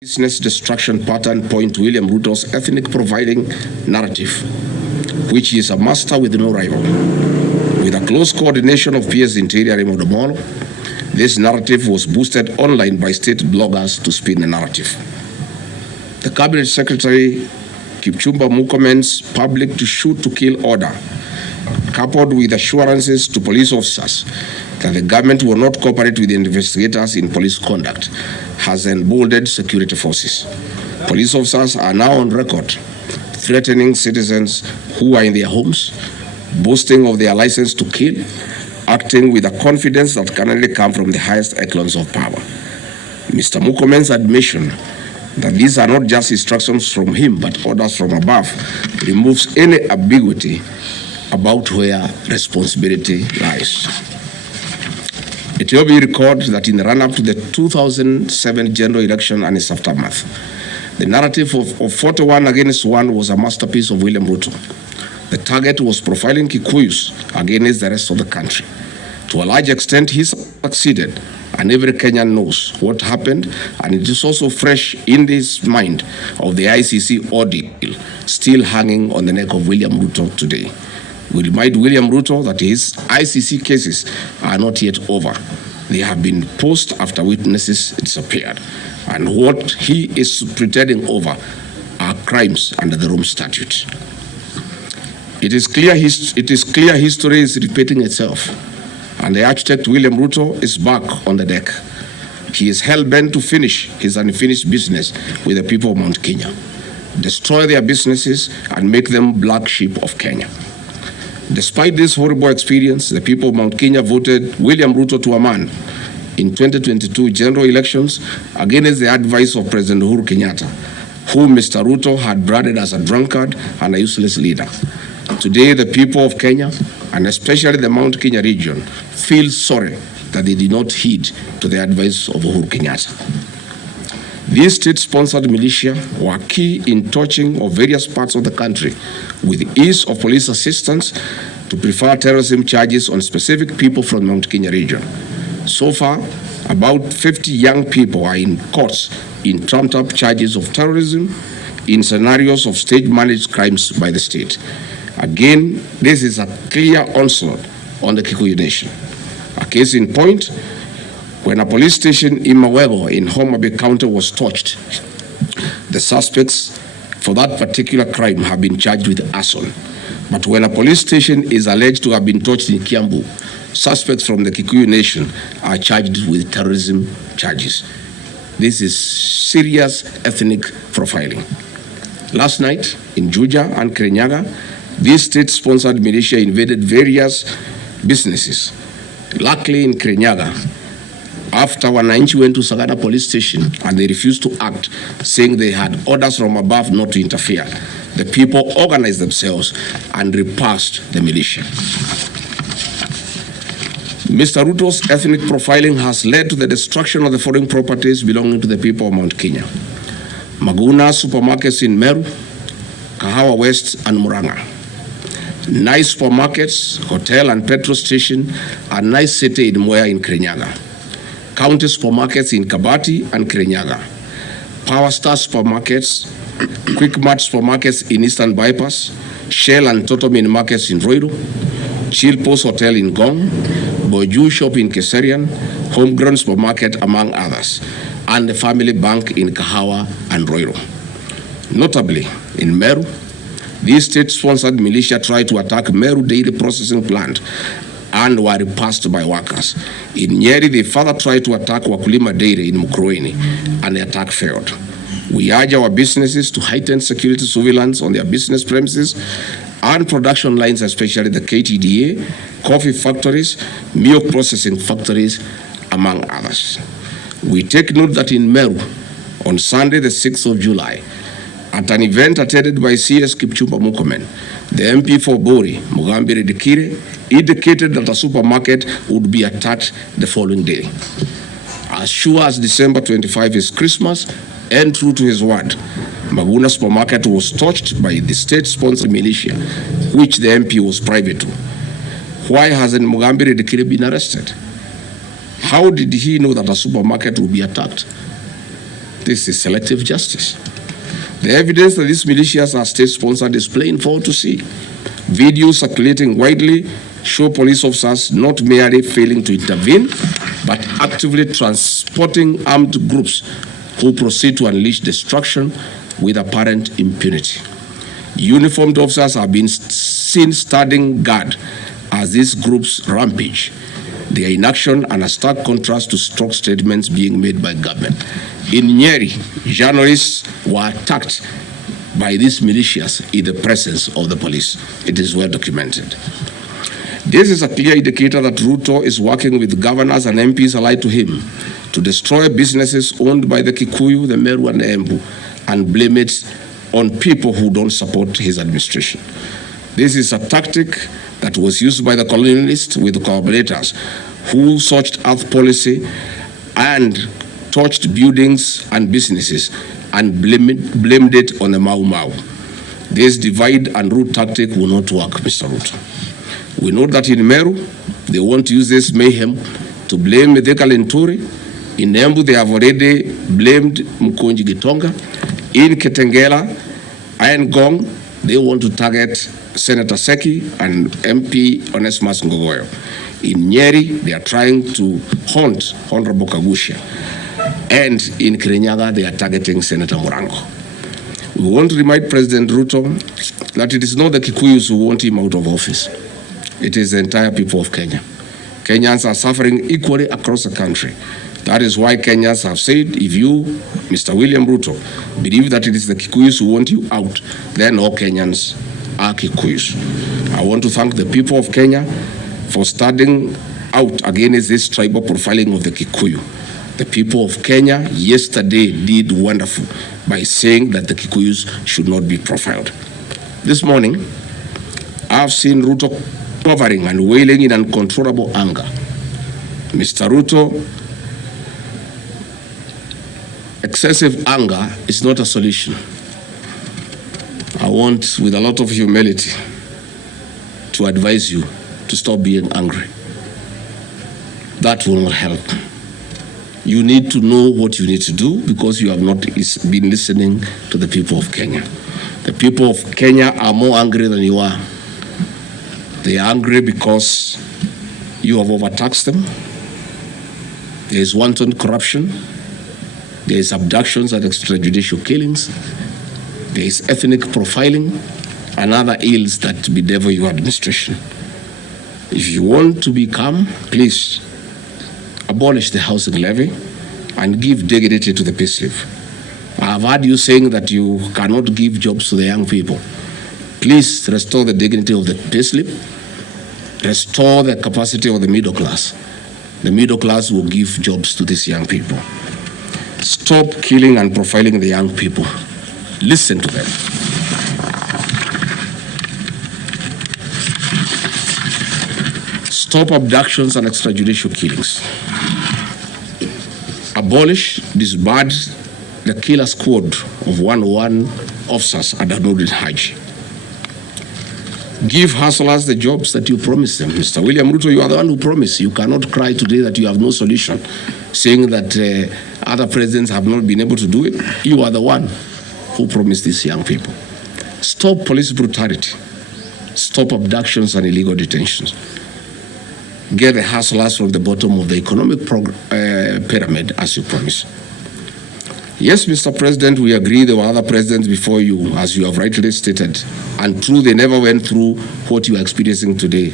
Business destruction pattern point to William Ruto's ethnic profiling narrative, which is a master with no rival. With a close coordination of PS Interior Imodobolo, this narrative was boosted online by state bloggers to spin the narrative. The Cabinet Secretary Kipchumba Murkomen's public to shoot to kill order, coupled with assurances to police officers that the government will not cooperate with the investigators in police conduct, has emboldened security forces. Police officers are now on record threatening citizens who are in their homes, boasting of their license to kill, acting with a confidence that can only come from the highest echelons of power. Mr. Murkomen's admission that these are not just instructions from him but orders from above removes any ambiguity about where responsibility lies. It will be recalled that in the run-up to the 2007 general election and its aftermath, the narrative of 41 against 1 was a masterpiece of William Ruto. The target was profiling Kikuyus against the rest of the country. To a large extent, he succeeded, and every Kenyan knows what happened, and it is also fresh in his mind of the ICC ordeal still hanging on the neck of William Ruto today. We remind William Ruto that his ICC cases are not yet over. They have been paused after witnesses disappeared. And what he is pretending over are crimes under the Rome Statute. It is clear history is repeating itself. And the architect William Ruto is back on the deck. He is hell-bent to finish his unfinished business with the people of Mount Kenya, destroy their businesses and make them black sheep of Kenya. Despite this horrible experience, the people of Mount Kenya voted William Ruto to a man in 2022 general elections against the advice of President Uhuru Kenyatta, whom Mr. Ruto had branded as a drunkard and a useless leader. Today, the people of Kenya, and especially the Mount Kenya region, feel sorry that they did not heed to the advice of Uhuru Kenyatta. These state-sponsored militia were key in touching of various parts of the country with the ease of police assistance to prefer terrorism charges on specific people from the Mount Kenya region. So far, about 50 young people are in courts in trumped-up charges of terrorism in scenarios of state-managed crimes by the state. Again, this is a clear onslaught on the Kikuyu nation. A case in point, when a police station in Mawego in Homa Bay County was torched, the suspects for that particular crime have been charged with arson. But when a police station is alleged to have been torched in Kiambu, suspects from the Kikuyu nation are charged with terrorism charges. This is serious ethnic profiling. Last night in Juja and Kirinyaga, these state-sponsored militia invaded various businesses. Luckily in Kirinyaga, after Wananchi went to Sagada police station and they refused to act, saying they had orders from above not to interfere, the people organized themselves and repulsed the militia. Mr. Ruto's ethnic profiling has led to the destruction of the foreign properties belonging to the people of Mount Kenya. Maguna supermarkets in Meru, Kahawa West and Muranga. Nice supermarkets, hotel and petrol station, and nice city in Mwea in Kirinyaga. County supermarkets in Kabati and Kirinyaga. Power Star supermarkets, Quick Mart supermarkets in Eastern Bypass, Shell and Total Mini markets in Roiro, Chill Post Hotel in Gong, Boju Shop in Keserian, Homegrown supermarket among others, and the Family Bank in Kahawa and Roiro. Notably, in Meru, these state-sponsored militia tried to attack Meru Dairy Processing Plant and were repulsed by workers. In Nyeri, they further tried to attack Wakulima Dairy in Mukurweni, and the attack failed. We urge our businesses to heighten security surveillance on their business premises and production lines, especially the KTDA, coffee factories, milk processing factories, among others. We take note that in Meru, on Sunday, the 6th of July, at an event attended by CS Kipchumba Murkomen, the MP for Bori, Mugambire Dikire, indicated that a supermarket would be attacked the following day. As sure as December 25 is Christmas, and true to his word, Maguna supermarket was touched by the state-sponsored militia, which the MP was private to. Why hasn't Mugambire Dikire been arrested? How did he know that a supermarket would be attacked? This is selective justice. The evidence that these militias are state-sponsored is plain for all to see. Videos circulating widely show police officers not merely failing to intervene, but actively transporting armed groups who proceed to unleash destruction with apparent impunity. Uniformed officers have been seen standing guard as these groups rampage. They are in action and a stark contrast to strong statements being made by government. In Nyeri, journalists were attacked by these militias in the presence of the police. It is well documented. This is a clear indicator that Ruto is working with governors and MPs allied to him to destroy businesses owned by the Kikuyu, the Meru, and the Embu, and blame it on people who don't support his administration. This is a tactic that was used by the colonialists with the collaborators who searched earth policy and torched buildings and businesses and blamed it on the Mau Mau. This divide and rule tactic will not work, Mr. Ruto. We know that in Meru, they want to use this mayhem to blame Mithika Linturi. In Embu, they have already blamed Mkonji Gitonga. In Kitengela and Gong, they want to target Senator Seki and MP Onesmus Ngogoyo. In Nyeri, they are trying to haunt Honorable Kagusha. And in Kirinyaga, they are targeting Senator Murango. We want to remind President Ruto that it is not the Kikuyus who want him out of office. It is the entire people of Kenya. Kenyans are suffering equally across the country. That is why Kenyans have said, if you, Mr. William Ruto, believe that it is the Kikuyus who want you out, then all Kenyans are Kikuyus. I want to thank the people of Kenya for standing out against this tribal profiling of the Kikuyu. The people of Kenya yesterday did wonderful by saying that the Kikuyus should not be profiled. This morning, I've seen Ruto covering and wailing in uncontrollable anger. Mr. Ruto, excessive anger is not a solution. I want, with a lot of humility, to advise you to stop being angry. That will not help. You need to know what you need to do because you have not been listening to the people of Kenya. The people of Kenya are more angry than you are. They are angry because you have overtaxed them. There is wanton corruption. There is abductions and extrajudicial killings. There is ethnic profiling and other ills that bedevil your administration. If you want to be calm, please abolish the housing levy and give dignity to the payslip. I have heard you saying that you cannot give jobs to the young people. Please restore the dignity of the payslip. Restore the capacity of the middle class. The middle class will give jobs to these young people. Stop killing and profiling the young people. Listen to them. Stop abductions and extrajudicial killings. Abolish, disband the killer squad of 101 officers at Anodin Hajj. Give hustlers the jobs that you promised them. Mr. William Ruto, you are the one who promised. You cannot cry today that you have no solution, saying that other presidents have not been able to do it. You are the one who promised these young people. Stop police brutality. Stop abductions and illegal detentions. Get the hustlers from the bottom of the economic pyramid as you promised. Yes, Mr. President, we agree there were other presidents before you, as you have rightly stated, and true, they never went through what you are experiencing today.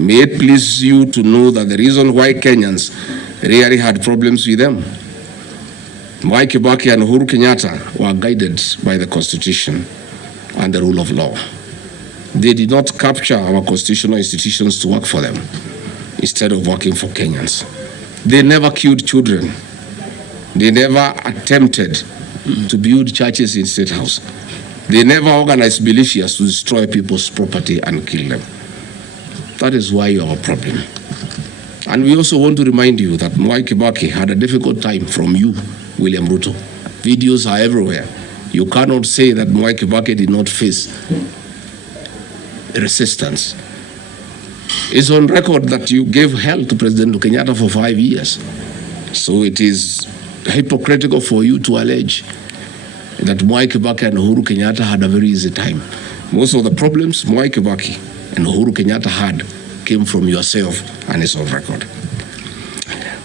May it please you to know that the reason why Kenyans rarely had problems with them, Mwai Kibaki and Uhuru Kenyatta were guided by the Constitution and the rule of law. They did not capture our constitutional institutions to work for them, instead of working for Kenyans. They never killed children. They never attempted to build churches in State House. They never organized militias to destroy people's property and kill them. That is why you have a problem. And we also want to remind you that Mwai Kibaki had a difficult time from you, William Ruto. Videos are everywhere. You cannot say that Mwai Kibaki did not face resistance. It's on record that you gave hell to President Kenyatta for 5 years. So it is hypocritical for you to allege that Mwai Kibaki and Uhuru Kenyatta had a very easy time. Most of the problems Mwai Kibaki and Uhuru Kenyatta had came from yourself, and it's on record.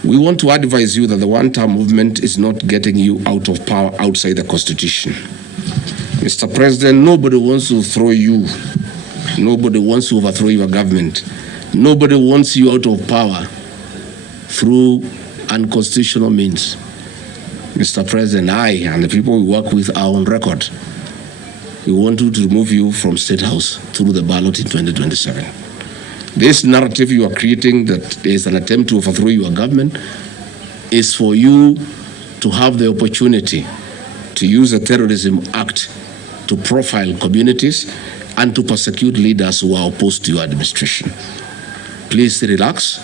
We want to advise you that the one-term movement is not getting you out of power outside the Constitution. Mr. President, nobody wants to throw you. Nobody wants to overthrow your government. Nobody wants you out of power through unconstitutional means. Mr. President, I and the people we work with are on record. We want to remove you from State House through the ballot in 2027. This narrative you are creating that there is an attempt to overthrow your government is for you to have the opportunity to use the Terrorism Act to profile communities and to persecute leaders who are opposed to your administration. Please relax.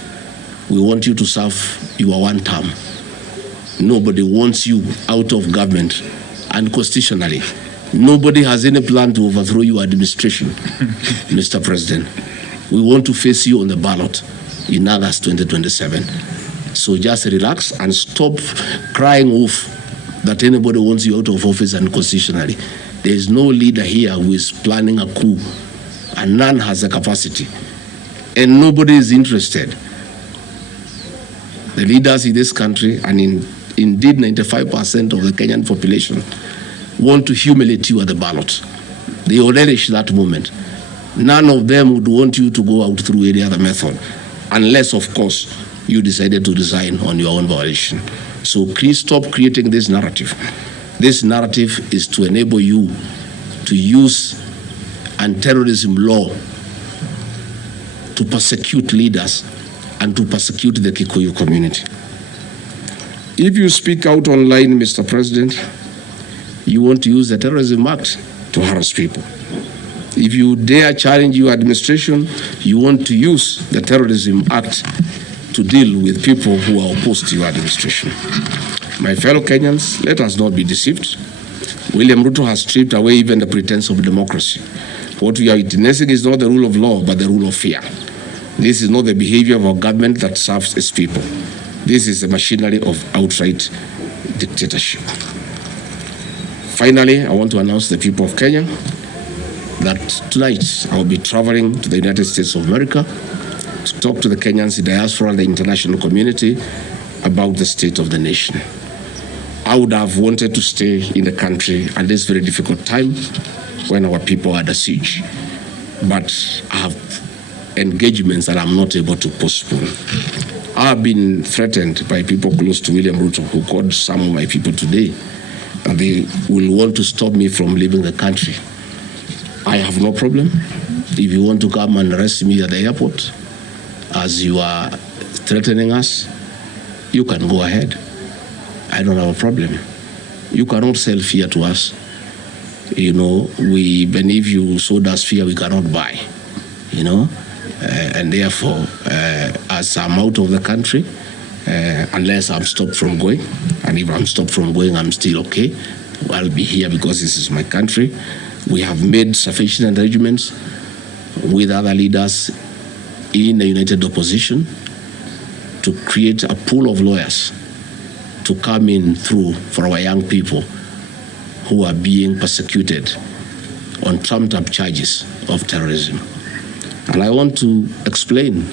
We want you to serve your one term. Nobody wants you out of government unconstitutionally. Nobody has any plan to overthrow your administration, Mr. President. We want to face you on the ballot in August 2027. So just relax and stop crying wolf that anybody wants you out of office unconstitutionally. There is no leader here who is planning a coup, and none has the capacity. And nobody is interested. The leaders in this country, and indeed 95% of the Kenyan population, want to humiliate you at the ballot. They relish that moment. None of them would want you to go out through any other method, unless, of course, you decided to resign on your own violation. So please stop creating this narrative. This narrative is to enable you to use anti-terrorism law to persecute leaders and to persecute the Kikuyu community. If you speak out online, Mr. President, you want to use the Terrorism Act to harass people. If you dare challenge your administration, you want to use the Terrorism Act to deal with people who are opposed to your administration. My fellow Kenyans, let us not be deceived. William Ruto has stripped away even the pretense of democracy. What we are witnessing is not the rule of law, but the rule of fear. This is not the behavior of our government that serves its people. This is the machinery of outright dictatorship. Finally, I want to announce to the people of Kenya that tonight I will be traveling to the United States of America to talk to the Kenyans in diaspora and the international community about the state of the nation. I would have wanted to stay in the country at this very difficult time when our people are under siege, but I have engagements that I'm not able to postpone. I have been threatened by people close to William Ruto, who called some of my people today, and they will want to stop me from leaving the country. I have no problem. If you want to come and arrest me at the airport, as you are threatening us, you can go ahead. I don't have a problem. You cannot sell fear to us. You know, even if you sold us fear, we cannot buy. You know, and therefore, as I'm out of the country, unless I'm stopped from going, and if I'm stopped from going, I'm still okay. I'll be here because this is my country. We have made sufficient arrangements with other leaders in the united opposition to create a pool of lawyers to come in through for our young people who are being persecuted on trumped-up charges of terrorism. And I want to explain.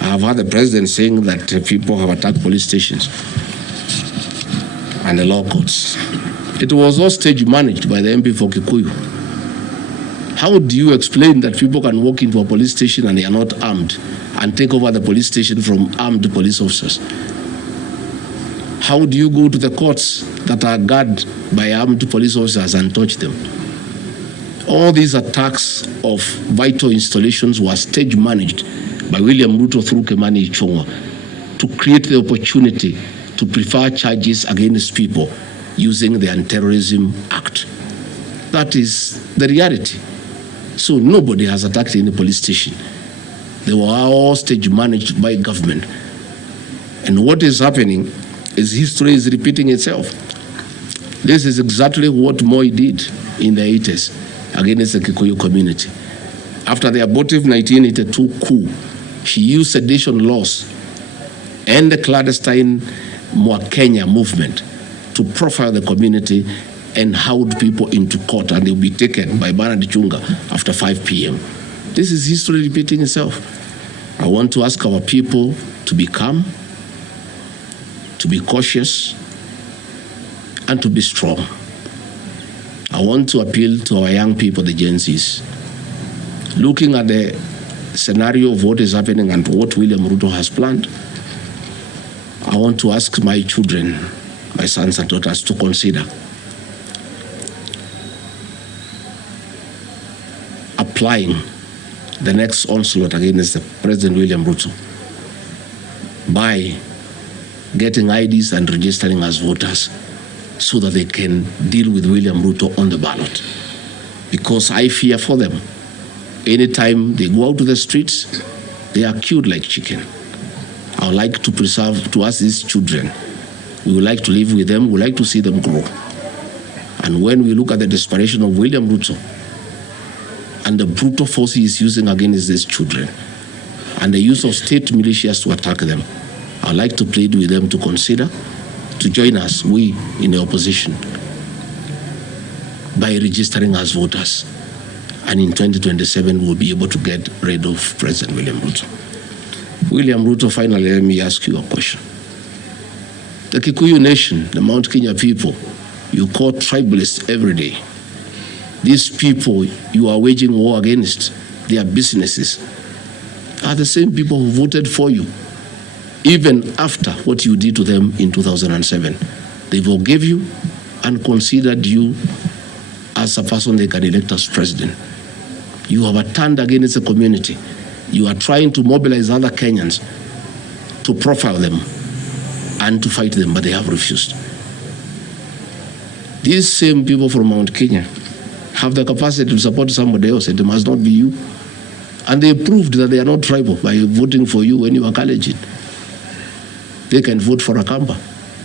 I have heard the president saying that people have attacked police stations and the law courts. It was all stage managed by the MP for Kikuyu. How do you explain that people can walk into a police station and they are not armed and take over the police station from armed police officers? How do you go to the courts that are guarded by armed police officers and touch them? All these attacks of vital installations were stage managed by William Ruto through Kimani Ichung'wa to create the opportunity to prefer charges against people using the Anti-Terrorism Act. That is the reality. So nobody has attacked any police station. They were all stage managed by government. And what is happening is history is repeating itself. This is exactly what Moi did in the 80s against the Kikuyu community. After the abortive 1982 coup, he used sedition laws and the clandestine Mwakenya movement to profile the community and hound people into court, and they'll be taken by Bernard Chunga after 5 p.m. This is history repeating itself. I want to ask our people to be calm, to be cautious, and to be strong. I want to appeal to our young people, the Gen Zs. Looking at the scenario of what is happening and what William Ruto has planned, I want to ask my children, my sons and daughters, to consider applying the next onslaught against the President William Ruto by getting IDs and registering as voters so that they can deal with William Ruto on the ballot. Because I fear for them. Anytime they go out to the streets, they are killed like chicken. I would like to preserve to us these children. We would like to live with them. We would like to see them grow. And when we look at the desperation of William Ruto and the brutal force he is using against these children and the use of state militias to attack them, I would like to plead with them to consider to join us, we in the opposition, by registering as voters. And in 2027, we'll be able to get rid of President William Ruto. William Ruto, finally, let me ask you a question. The Kikuyu nation, the Mount Kenya people, you call tribalists every day. These people you are waging war against, their businesses, are the same people who voted for you, even after what you did to them in 2007. They forgave you and considered you as a person they can elect as president. You have turned against the community. You are trying to mobilize other Kenyans to profile them and to fight them, but they have refused. These same people from Mount Kenya have the capacity to support somebody else, and it must not be you. And they proved that they are not tribal by voting for you when you are Kalenjin. They can vote for a Kamba.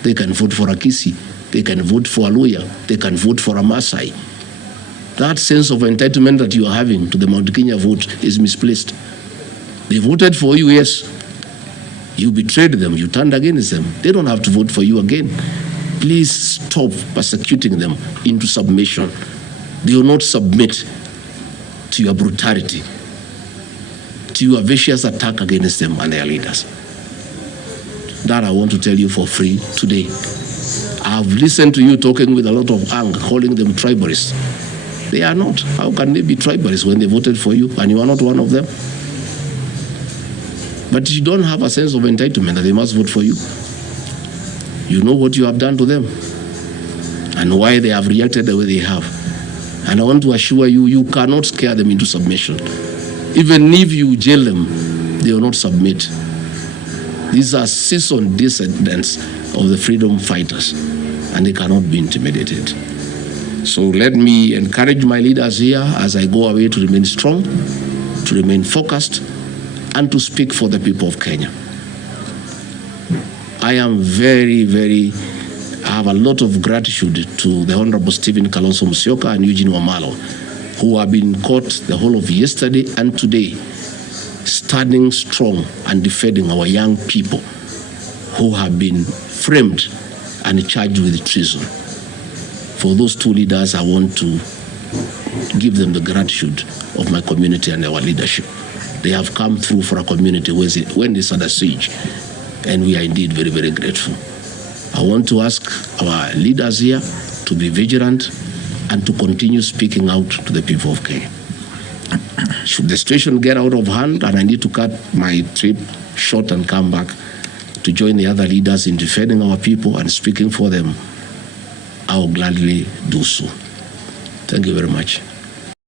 They can vote for a Kisi. They can vote for a Luya. They can vote for a Maasai. That sense of entitlement that you are having to the Mount Kenya vote is misplaced. They voted for you, yes. You betrayed them. You turned against them. They don't have to vote for you again. Please stop persecuting them into submission. They will not submit to your brutality, to your vicious attack against them and their leaders. That I want to tell you for free today. I've listened to you talking with a lot of anger, calling them tribalists. They are not. How can they be tribalists when they voted for you and you are not one of them? But you don't have a sense of entitlement that they must vote for you. You know what you have done to them and why they have reacted the way they have. And I want to assure you, you cannot scare them into submission. Even if you jail them, they will not submit. These are seasoned descendants of the freedom fighters, and they cannot be intimidated. So let me encourage my leaders here as I go away to remain strong, to remain focused, and to speak for the people of Kenya. I am I have a lot of gratitude to the Honorable Stephen Kalonzo Musyoka and Eugene Wamalwa, who have been caught the whole of yesterday and today, standing strong and defending our young people who have been framed and charged with treason. For those two leaders, I want to give them the gratitude of my community and our leadership. They have come through for a community when it's under siege, and we are indeed very grateful. I want to ask our leaders here to be vigilant and to continue speaking out to the people of Kenya. Should the situation get out of hand and I need to cut my trip short and come back to join the other leaders in defending our people and speaking for them, I will gladly do so. Thank you very much.